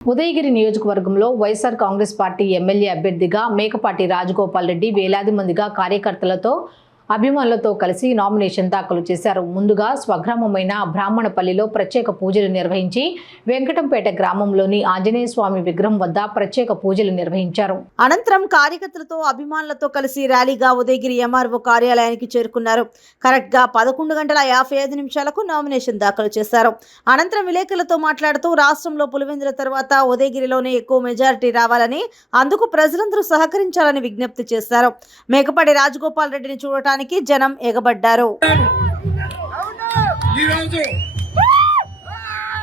ఉదయగిరి నియోజకవర్గంలో YSR Congress party MLA అభ్యర్థిగా మేకపాటి రాజగోపాల్ రెడ్డి వేలాది మందిగా కార్యకర్తలతో అభిమానులతో కలిసి నామినేషన్ దాఖలు చేశారు. ముందుగా స్వగ్రామమైన బ్రాహ్మణపల్లిలో ప్రత్యేక పూజలు నిర్వహించి వెంకటంపేట గ్రామంలోని ఆంజనేయ స్వామి విగ్రహం వద్ద ప్రత్యేక పూజలు నిర్వహించారు. అనంతరం కార్యకర్తలతో అభిమానులతో కలిసి ర్యాలీగా ఉదయగిరి ఎంఆర్ఓ కార్యాలయానికి చేరుకున్నారు. కరెక్ట్గా పదకొండు గంటల యాభై ఐదు నిమిషాలకు నామినేషన్ దాఖలు చేశారు. అనంతరం విలేకరులతో మాట్లాడుతూ రాష్ట్రంలో పులివెందుల తర్వాత ఉదయగిరిలోనే ఎక్కువ మెజారిటీ రావాలని అందుకు ప్రజలందరూ సహకరించాలని విజ్ఞప్తి చేశారు. మేకపాటి రాజగోపాల్ రెడ్డిని చూడటానికి జనం ఎగబడ్డారు ఈరోజు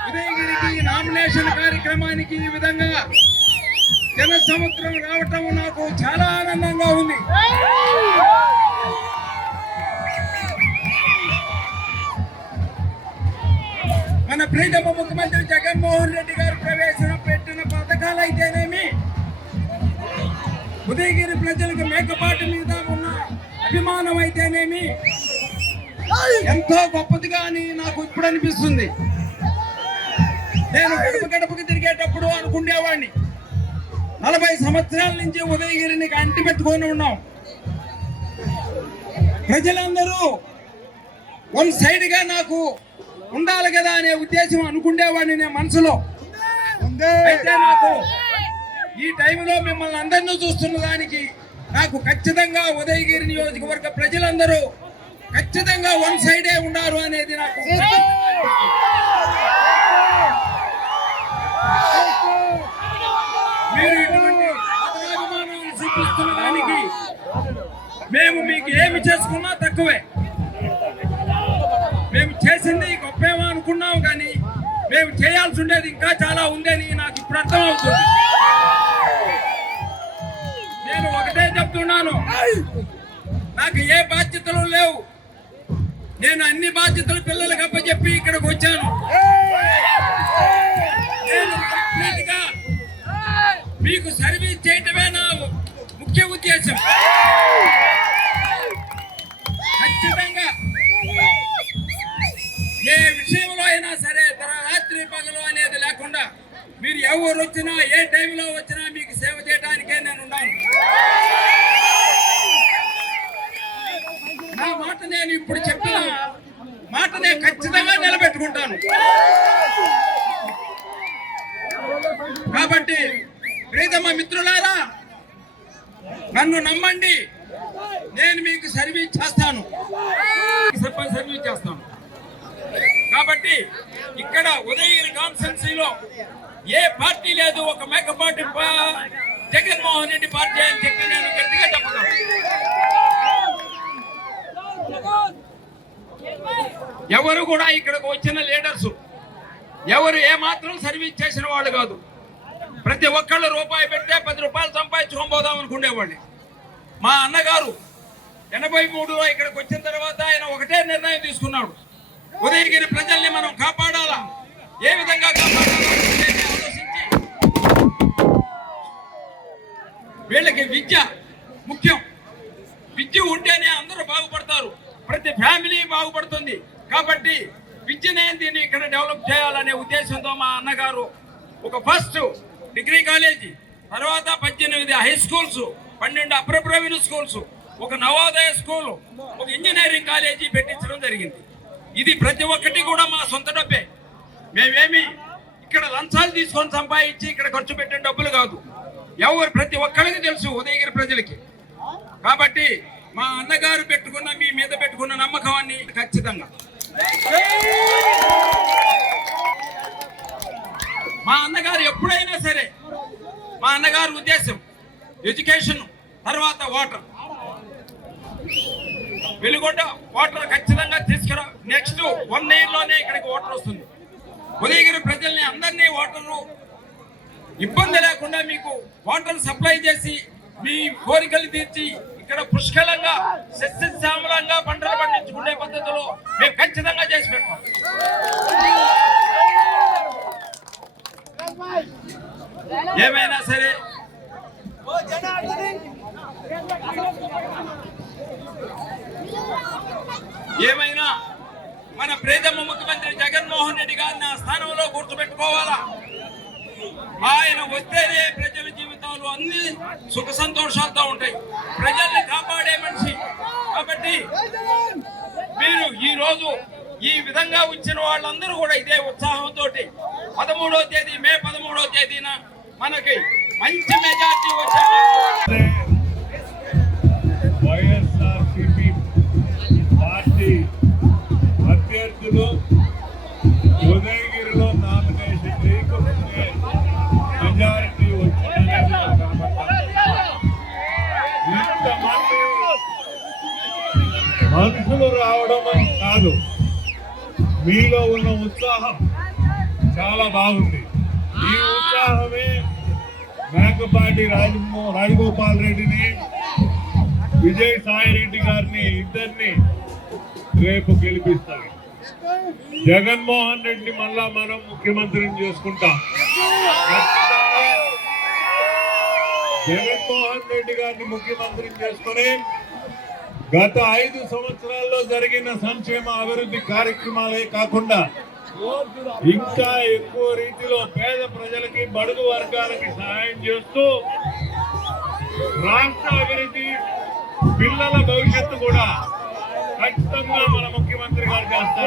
ఉదయగిరికి నామినేషన్ కార్యక్రమానికి ఈ విధంగా జన సముద్రం రావటం నాకు చాలా ఆనందంగా ఉంది. మన ప్రీతమ ముఖ్యమంత్రి జగన్మోహన్ రెడ్డి గారు ప్రవేశపెట్టిన పథకాలు అయితేనేమి ఉదయగిరి ప్రజలకు మేకపాటు మీద ఉన్న అభిమానం అయితేనేమి ఎంతో గొప్పదిగా అని నాకు ఇప్పుడు అనిపిస్తుంది నేను గడప గడపకి తిరిగేటప్పుడు అనుకునేవాడిని నలభై సంవత్సరాల నుంచి ఉదయగిరిని అంటి పెట్టుకొని ఉన్నాం. ప్రజలందరూ వన్ సైడ్గా నాకు ఉండాలి కదా అనే ఉద్దేశం అనుకునేవాడిని నేను మనసులో. అయితే నాకు ఈ టైంలో మిమ్మల్ని అందరినీ చూస్తున్న దానికి నాకు ఖచ్చితంగా ఉదయగిరి నియోజకవర్గ ప్రజలందరూ ఖచ్చితంగా వన్ సైడే ఉన్నారు అనేది నాకు మీరు ఇటువంటి ఆదరాభిమానాలు చూపిస్తున్న దానికి మేము మీకు ఏమి చేసుకున్నా తక్కువే. మేము చేసింది గొప్పేమో అనుకున్నాం కానీ మేము చేయాల్సి ఉండేది ఇంకా చాలా ఉందని నాకు ఇప్పుడు అర్థమవుతుంది. ఉన్నాను నాకు ఏ బాధ్యతలు లేవు. నేను అన్ని బాధ్యతలు పిల్లలకు అప్పచెప్పి ఇక్కడికి వచ్చాను. నేను మీకు సర్వీస్ చేయటమే నా ముఖ్య ఉద్దేశం. ఖచ్చితంగా ఏ విషయంలో అయినా సరే తన రాత్రి పగలు అనేది లేకుండా మీరు ఎవరు వచ్చినా ఏ టైంలో వచ్చినా మీకు సేవ నేను ఉన్నాను. నా మాట నేను ఇప్పుడు చెప్పిన మాట నేను ఖచ్చితంగా నిలబెట్టుకుంటాను. కాబట్టి ప్రీతమ మిత్రులారా నన్ను నమ్మండి. నేను మీకు సర్వీస్ చేస్తాను. సర్పంచ్ సర్వీస్ చేస్తాను. కాబట్టి ఇక్కడ ఉదయగిరి కాన్స్టెన్సీలో ఏ పార్టీ లేదు ఒక మేక పార్టీ జగన్మోహన్ రెడ్డి పార్టీ అని చెప్పి నేను గట్టిగా చెప్పగలను. ఎవరు కూడా ఇక్కడికి వచ్చిన లీడర్స్ ఎవరు ఏమాత్రం సర్వీస్ చేసిన వాళ్ళు కాదు. ప్రతి ఒక్కళ్ళు రూపాయి పెడితే పది రూపాయలు సంపాదించుకొని పోదాం అనుకునేవాళ్ళు. మా అన్నగారు ఎనభై మూడులో ఇక్కడికి వచ్చిన తర్వాత ఆయన ఒకటే నిర్ణయం తీసుకున్నాడు. ఉదయగిరి ప్రజల్ని మనం కాపాడాలా? ఏ విధంగా కాపాడాలా అనేది ఆలోచించి వీళ్ళకి విద్య ముఖ్యం. విద్య ఉంటేనే అందరూ బాగుపడతారు. ప్రతి ఫ్యామిలీ బాగుపడుతుంది. కాబట్టి విద్యనే దీన్ని ఇక్కడ డెవలప్ చేయాలనే ఉద్దేశంతో మా అన్నగారు ఒక ఫస్ట్ డిగ్రీ కాలేజీ తర్వాత పద్దెనిమిది హై స్కూల్స్ పన్నెండు అప్ర ప్రైవేట్ స్కూల్స్ ఒక నవోదయ స్కూల్ ఒక ఇంజనీరింగ్ కాలేజీ పెట్టించడం జరిగింది. ఇది ప్రతి ఒక్కటి కూడా మా సొంత డబ్బే. మేమేమి ఇక్కడ లంచాలు తీసుకొని సంపాదించి ఇక్కడ ఖర్చు పెట్టిన డబ్బులు కాదు. ఎవరు ప్రతి ఒక్కరికి తెలుసు ఉదయగిరి ప్రజలకి. కాబట్టి మా అన్నగారు పెట్టుకున్న మీ మీద పెట్టుకున్న నమ్మకాన్ని ఖచ్చితంగా. మా అన్నగారు ఎప్పుడైనా సరే మా అన్నగారు ఉద్దేశం ఎడ్యుకేషన్ తర్వాత వాటర్. వెలుగొండ వాటర్ ఖచ్చితంగా తీసుకురా నెక్స్ట్ వన్ ఇయర్లోనే ఇక్కడికి వాటర్ వస్తుంది. ఉదయగిరి ప్రజల్ని అందరినీ వాటర్ ఇబ్బంది లేకుండా మీకు వాటర్ సప్లై చేసి మీ కోరికలు తీర్చి ఇక్కడ పుష్కలంగా సస్యశ్యామలంగా పంటలు పండించుకునే పద్ధతిలో మేము ఖచ్చితంగా చేసి పెడతాం. ఏమైనా సరే ఏమైనా మన ప్రేతమ్మ ముఖ్యమంత్రి జగన్మోహన్ రెడ్డి గారిని ఆ స్థానంలో గుర్తుపెట్టుకోవాలా? ఆయన వస్తేనే ప్రజల జీవితాలు అన్ని సుఖ సంతోషాలతో ఉంటాయి. ప్రజల్ని కాపాడే మనిషి. కాబట్టి మీరు ఈ రోజు ఈ విధంగా వచ్చిన వాళ్ళందరూ కూడా ఇదే ఉత్సాహంతో పదమూడవ తేదీ మే పదమూడవ తేదీన మనకి మంచి మెజార్టీ వచ్చే వైఎస్ఆర్సీపీ పార్టీ అభ్యర్థులు ఉదయం మనుషులు రావడం అని కాదు. మీలో ఉన్న ఉత్సాహం చాలా బాగుంది. ఈ ఉత్సాహమే మేకపాటి రాజమో రాజగోపాల్ రెడ్డిని విజయ్ సాయి రెడ్డి గారిని ఇద్దరిని రేపు గెలిపిస్తారు జగన్మోహన్ రెడ్డి మళ్ళా మనం ముఖ్యమంత్రిని చేసుకుంటాం. జగన్మోహన్ రెడ్డి గారిని ముఖ్యమంత్రిని చేసుకొని గత ఐదు సంవత్సరాల్లో జరిగిన సంక్షేమ అభివృద్ధి కార్యక్రమాలే కాకుండా ఇంకా ఎక్కువ రీతిలో పేద ప్రజలకి బడుగు వర్గాలకి సహాయం చేస్తూ రాష్ట్ర అభివృద్ధి పిల్లల భవిష్యత్తు కూడా ఖచ్చితంగా మన ముఖ్యమంత్రి గారు చేస్తారు.